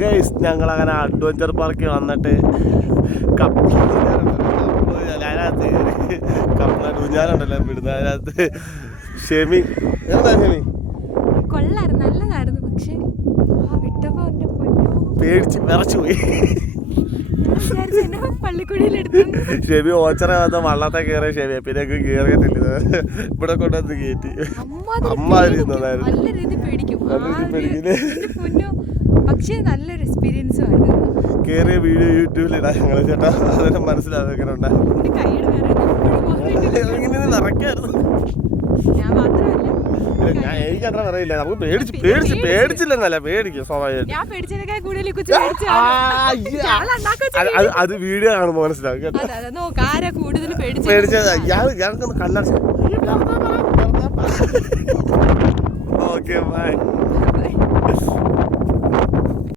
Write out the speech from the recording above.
Guys ഞങ്ങളങ്ങനെ adventure പാർക്കിൽ വന്നിട്ട് അതിനകത്ത് ഊഞ്ഞാലുണ്ടല്ലോ വിടുന്നത് അതിനകത്ത് ഷെമി എന്താ ഷെമി കൊള്ളായിരുന്നു, നല്ലതായിരുന്നു. പക്ഷെ വിട്ടപ്പോ പേടിച്ച് വിറച്ചു പോയി. പള്ളിക്കുടിയിലെടുത്തു ഷെമി ഓച്ചറ വന്ന വള്ളത്തെ കയറിയ ഷെമിയെ പിന്നെ കയറിയിട്ടില്ല. ഇവിടെ കൊണ്ടുവന്ന് കയറ്റി അമ്മ ഇരുന്നതായിരുന്നു. നല്ല രീതി പേടിക്കും. പക്ഷേ നല്ലൊരു എക്സ്പീരിയൻസും ആയിരുന്നു. കയറിയ വീഡിയോ യൂട്യൂബിലിടാം ഞങ്ങൾ ചേട്ടാ, അതെല്ലാം മനസ്സിലാവും എങ്ങനെ ഉണ്ടായിരുന്നു. നിറയ്ക്കായിരുന്നു. ഞാൻ മാത്രമല്ല, എനിക്ക് അത്ര പറയില്ല. നമുക്ക് പേടിച്ചില്ലെന്നല്ല, പേടിക്കും സ്വാഭാവികമായിട്ട്. ഞാൻ പേടിച്ചതിനേക്കാൾ കൂടുതൽ അത് വീഡിയോ കാണുമ്പോൾ മനസ്സിലാവും കേട്ടോ. നോക്ക് ആരാ കൂടുതൽ പേടിച്ചത്. ഞങ്ങൾക്കൊന്ന് കല്ലടച്ച്. Okay bye.